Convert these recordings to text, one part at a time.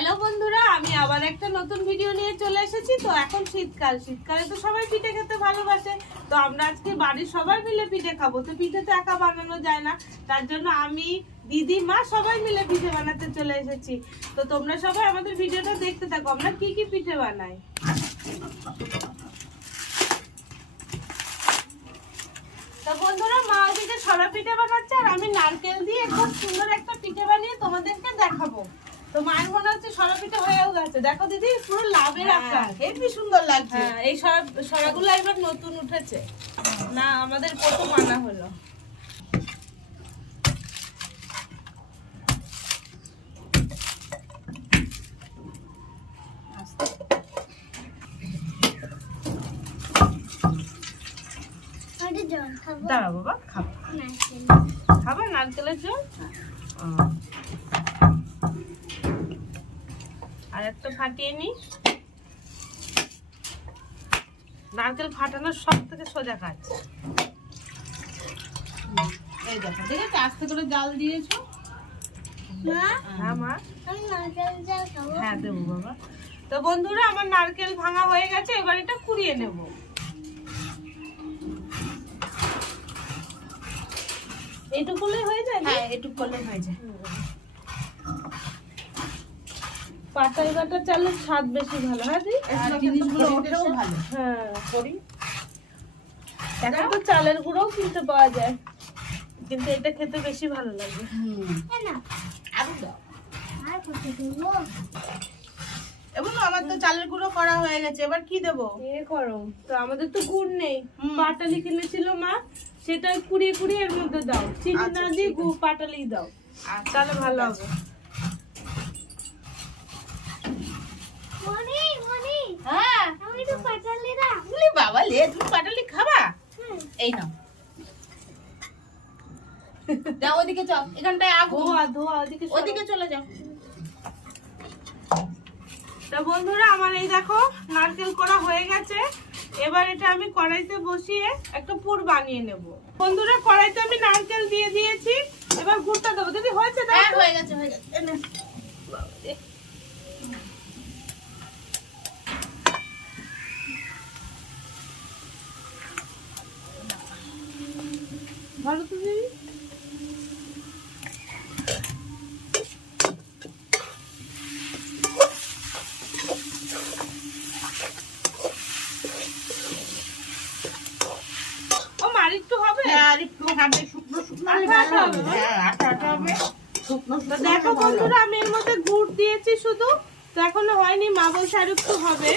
Hello বন্ধুরা, আমি আবার একটা নতুন ভিডিও নিয়ে চলে এসেছি। তো এখন শীতকালে তো সবাই পিঠে খেতে ভালোবাসে। তো আমরা আজকে বাড়ির সবাই মিলে পিঠে খাবো। তো পিঠে তো একা বানানো যায় না, তার জন্য আমি, দিদি, মা সবাই মিলে পিঠে বানাতে চলে এসেছি। তো তোমরা সবাই আমাদের ভিডিওটা দেখতে থাকো, আমরা কি কি পিঠে বানাই। তো বন্ধুরা, মা ওদিকে ছড়া পিঠে বানাচ্ছে আর আমি নারকেল দিয়ে খুব সুন্দর একটা পিঠে বানিয়ে তোমাদেরকে দেখাবো। তো মায়ের মনে হচ্ছে সরা পিঠে হয়েও গেছে। দেখো দিদি, পুরো লাভের আকার, হেবি সুন্দর লাগছে। এই সরাগুলো এবার নতুন উঠেছে না, আমাদের প্রথম আনা হলো। দাঁড়া বাবা, খাবার নারকেলের জল। আর একটা ফাটিয়ে নি। নারকেল ফাটানোর সব থেকে সোজা কাজ। এই দেখো, ঠিক আছে, আস্তে করে জাল দিয়েছো। হ্যাঁ মা, হ্যাঁ দেবো বাবা। তো বন্ধুরা, আমার নারকেল ভাঙা হয়ে গেছে, এবার এটা কুড়িয়ে নেব। এটুকুলেই হয়ে যায়? হ্যাঁ, এটুকু করলে হয়ে যায়। পাতায় বাটা চালের স্বাদ বেশি ভালো। হ্যাঁ দি, আর জিনিসগুলো ওঠেও ভালো। হ্যাঁ করি। এখন তো চালের গুঁড়োও কিনতে পাওয়া যায়, কিন্তু এটা খেতে বেশি ভালো লাগে। এবং আমার তো চালের গুঁড়ো করা হয়ে গেছে, এবার কি দেবো? করো তো, আমাদের তো গুড় নেই। পাটালি কিনেছিল মা, সেটা কুড়িয়ে কুড়িয়ে এর মধ্যে দাও। চিনি না দিয়ে পাটালি দাও, তাহলে ভালো হবে। হ্যাঁ, বাবা লে, তুমি পাটালি খাবা? এই নাও, যাও ওদিকে, যাও, এখানটায় আগুন, ধোয়া ওদিকে চলে যাও। তা বন্ধুরা, আমার এই দেখো নারকেল করা হয়ে গেছে। এবার এটা আমি কড়াইতে বসিয়ে একটা পুর বানিয়ে নেব। বন্ধুরা, কড়াইতে আমি নারকেল দিয়ে দিয়েছি, এবার গুড়টা দেবো। দিদি হয়েছে? হ্যাঁ, হয়ে গেছে, হয়ে গেছে। ভালো তো দিদি। আরেকটু হবে? হ্যাঁ, আরেকটু হবে, শুকনো শুকনো হলে ভালো হবে। হ্যাঁ, আটা আটা হবে, শুকনো তো শুকনো। দেখো বন্ধুরা, আমি এর মধ্যে গুড় দিয়েছি শুধু, তো এখনো হয়নি। মা বলছে আরেকটু হবে।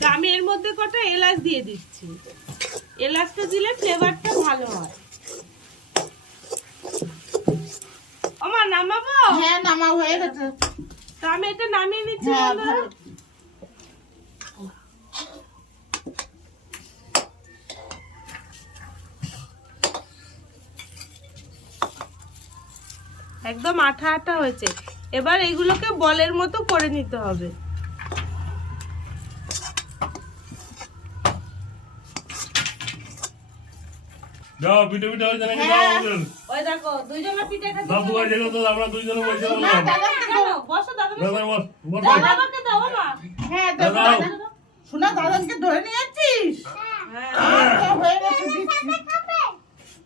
তো আমি এর মধ্যে কটা এলাচ দিয়ে দিচ্ছি। এলাচটা দিলে ফ্লেভারটা ভালো হয়। ওমা নামাবো? হ্যাঁ, নামা হয়ে গেছে। তো আমি এটা নামিয়ে নিচ্ছি। হ্যাঁ, বন্ধুরা, ভালো। একদম আঠা আঠা হয়েছে। এবার এইগুলোকে বলের মতো করে নিতে হবে। যাও পিঠে পিঠে হয়েছে নাকি? ওই দেখো, দুইজনে পিঠে খাচ্ছি। বাবু আছে তো, আমরা দুইজনে বসে না, বললাম। কেন? বসো দাদা, দাদা বস, বস। দাদাকে দাও মা। হ্যাঁ, দাদা। শোনা, দাদাকে ধরে নিয়ে যাচ্ছিস? আচ্ছা, হয়ে গেছে, দিচ্ছি।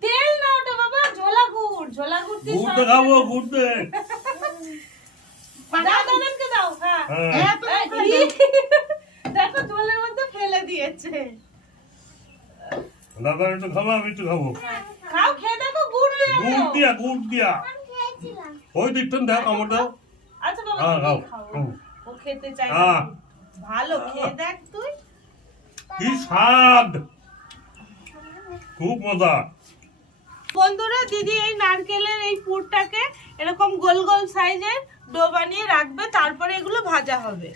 তেল না ওটা বাবা, ঝোলা গুড় দিয়ে ঘুরতে খাবো, ঘুরতে। দাদাকে দাও। হ্যাঁ হ্যাঁ, তুমি এই, দেখো ঝোলের মধ্যে ফেলে দিয়েছে। দাদা একটু খাবো, আমি একটু খাবো। খাও, খেয়ে দেখো, গুড় দিয়ে গুড় দিয়া। ওই দিকটা দেখ, আমার দাও। আচ্ছা বাবা, হ্যাঁ, তুমি খাও। খাও। ও খেতে চায় না। হ্যাঁ। ভালো, খেয়ে দেখ তুই। কি স্বাদ, খুব মজা। বন্ধুরা, দিদি এই নারকেলের এই পুরটাকে এরকম গোল গোল সাইজের ডো বানিয়ে রাখবে, তারপরে এগুলো ভাজা হবে।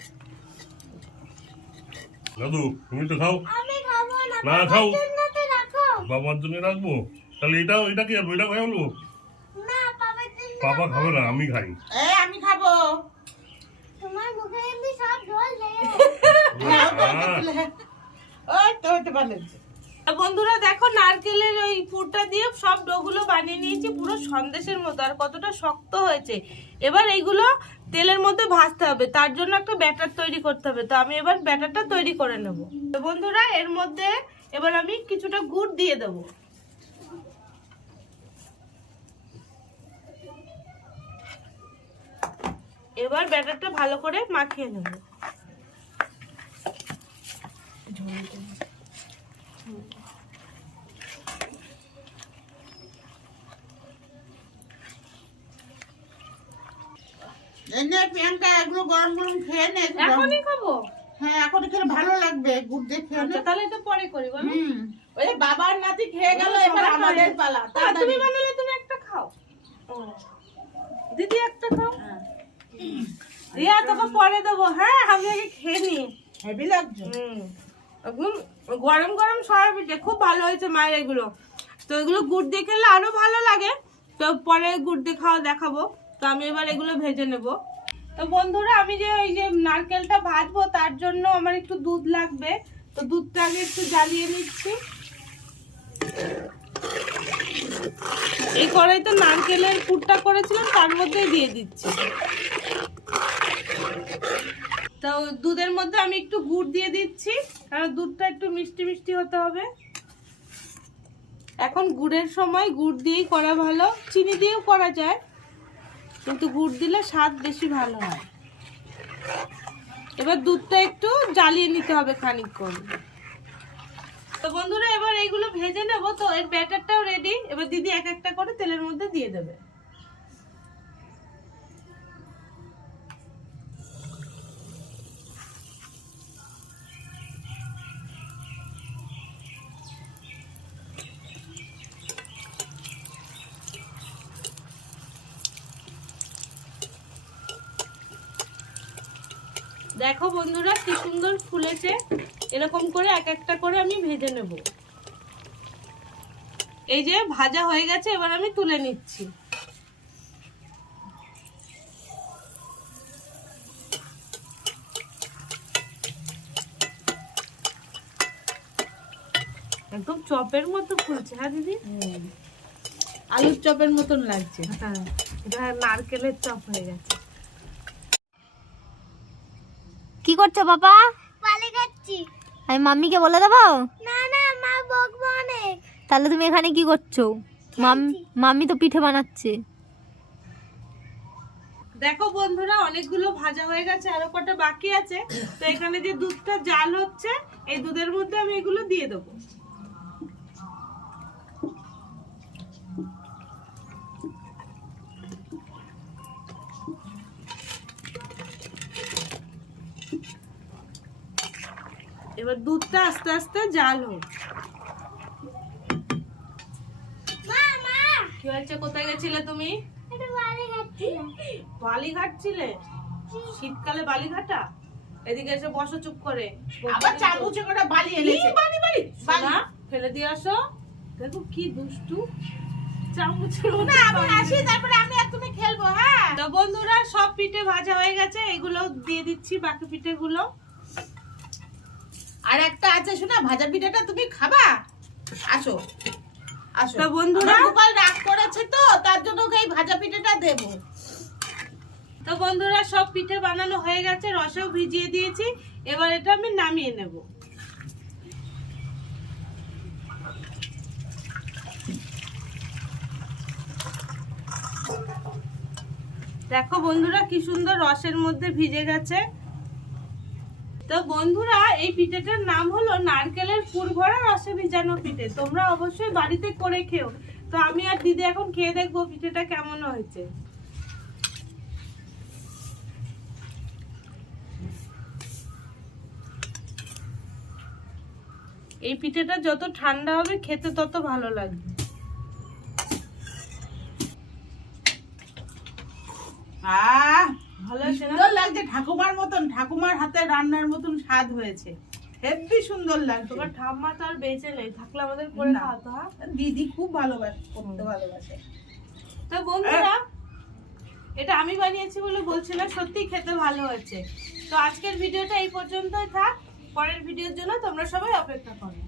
দাদু, তুমি তো খাও। আমি খাবো না, না খাও, বাবাকে রাখো। বাবার জন্য রাখবো। তাহলে এটা কি এটা খাই বলবো? না, বাবার জন্য। পাপা খাবে না, আমি খাই। আমি খাবো। তোমার মুখে এমনি সব ঢোল লেগে হ্যাঁ, ওই তো হতে পারলে। বন্ধুরা দেখো, নারকেলের ওই পুরটা দিয়ে সব ডোগুলো বানিয়ে নিয়েছি পুরো সন্দেশের মতো। আর কতটা শক্ত হয়েছে। এবার এইগুলো তেলের মধ্যে ভাজতে হবে, তার জন্য একটা ব্যাটার তৈরি করতে হবে। তো আমি এবার ব্যাটারটা তৈরি করে নেব। তো বন্ধুরা এর মধ্যে এবার আমি কিছুটা গুড় দিয়ে দেব। এবার ব্যাটারটা ভালো করে মাখিয়ে নেব। এনে প্রিয়াঙ্কা এগুলো গরম গরম খেয়ে নে। এখনই খাবো? হ্যাঁ এখন খেলে ভালো লাগবে, গুড় দিয়ে খেয়ে নে। তাহলে এটা পরে করি বলো। ওই যে বাবার নাতি খেয়ে গেল, এবার আমাদের পালা। তুমি বানালে তুমি একটা খাও, দিদি একটা খাও। রিয়া তোকে পরে দেবো। হ্যাঁ আমি আগে খেয়ে নি। হেভি লাগছে। একদম গরম গরম সরা পিঠে খুব ভালো হয়েছে মায়ের এগুলো। তো এগুলো গুড় দিয়ে খেলে আরো ভালো লাগে। তো পরে গুড় দিয়ে খাওয়া দেখাবো। তো আমি এবার এগুলো ভেজে নেব। তো বন্ধুরা আমি যে ওই যে নারকেলটা ভাজবো তার জন্য আমার একটু দুধ লাগবে। তো দুধটা আগে একটু জ্বালিয়ে নিচ্ছি। এই কড়াইতে নারকেলের পুরটা করেছিলাম তার মধ্যে দিয়ে দিচ্ছি। তো দুধের মধ্যে আমি একটু গুড় দিয়ে দিচ্ছি, কারণ দুধটা একটু মিষ্টি মিষ্টি হতে হবে। এখন গুড়ের সময় গুড় দিয়েই করা ভালো, চিনি দিয়েও করা যায়, কিন্তু গুড় দিলে স্বাদ বেশি ভালো হয়। এবার দুধটা একটু জ্বালিয়ে নিতে হবে খানিকক্ষণ। তো বন্ধুরা এবার এইগুলো ভেজে নেব। তো এর ব্যাটারটাও রেডি। এবার দিদি এক একটা করে তেলের মধ্যে দিয়ে দেবে। দেখো বন্ধুরা কি সুন্দর ফুলেছে। এরকম করে এক একটা করে আমি ভেজে নেব। এই যে ভাজা হয়ে গেছে, এবার আমি তুলে নিচ্ছি। একদম চপের মতো ফুলছে। হ্যাঁ দিদি, আলুর চপের মতন লাগছে। হ্যাঁ এটা নারকেলের চপ হয়ে গেছে। কি করছো বাবা? পালি খাচ্ছি। আমি মাম্মিকে বলে দেবো? না না, মা বকবো অনেক। তাহলে তুমি এখানে কি করছো? মাম্মি তো পিঠে বানাচ্ছে। দেখো বন্ধুরা অনেকগুলো ভাজা হয়ে গেছে, আরো কটা বাকি আছে। তো এখানে যে দুধটা জাল হচ্ছে, এই দুধের মধ্যে আমি এগুলো দিয়ে দেবো। এবার দুধটা আস্তে আস্তে জাল হোক। মা মা, কি হয়েছে? কোথায় গেছিলে তুমি? একটু পালি খাচ্ছিলাম। বালি ঘাটছিলে? শীতকালে বালি ঘাটা? এদিকে এসে বসো চুপ করে। আবার চামচে করে বালি এনেছে। বালি বালি সোনা, ফেলে দিয়ে আসো। দেখো কি দুষ্টু চামচের মধ্যে। আমি আসি, তারপরে আমি আর তুমি খেলবো। হ্যাঁ তো বন্ধুরা সব পিঠে ভাজা হয়ে গেছে, এগুলো দিয়ে দিচ্ছি বাকি পিঠেগুলো। আর একটা আছে শোনা, ভাজা পিঠাটা তুমি খাবা? আসো আসো। তো বন্ধুরা আমার গোপাল রাগ করেছে, তো তার জন্য ওকে এই ভাজা পিঠাটা দেবো। তো বন্ধুরা সব পিঠে বানানো হয়ে গেছে, রসেও ভিজিয়ে দিয়েছি। এবার এটা আমি নামিয়ে নেব। দেখো বন্ধুরা কি সুন্দর রসের মধ্যে ভিজে গেছে। তো বন্ধুরা এই পিঠেটার নাম হলো নারকেলের পুর ভরা রসে ভিজানো পিঠে। তোমরা অবশ্যই বাড়িতে করে খেও। তো আমি আর দিদি এখন খেয়ে দেখবো পিঠেটা কেমন হয়েছে। এই পিঠেটা যত ঠান্ডা হবে খেতে তত ভালো লাগবে। ভালো হয়েছে না? সুন্দর লাগছে, ঠাকুমার মতন, ঠাকুমার হাতে রান্নার মতন স্বাদ হয়েছে। হেব্বি সুন্দর লাগছে। তোমার ঠাম্মা তো আর বেঁচে নেই, থাকলে আমাদের করে না। খাওয়াতো। হ্যাঁ দিদি খুব ভালোবাসে, করতে ভালোবাসে। তো বন্ধুরা এটা আমি বানিয়েছি বলে বলছি না, সত্যি খেতে ভালো হয়েছে। তো আজকের ভিডিওটা এই পর্যন্তই থাক। পরের ভিডিওর জন্য তোমরা সবাই অপেক্ষা করো।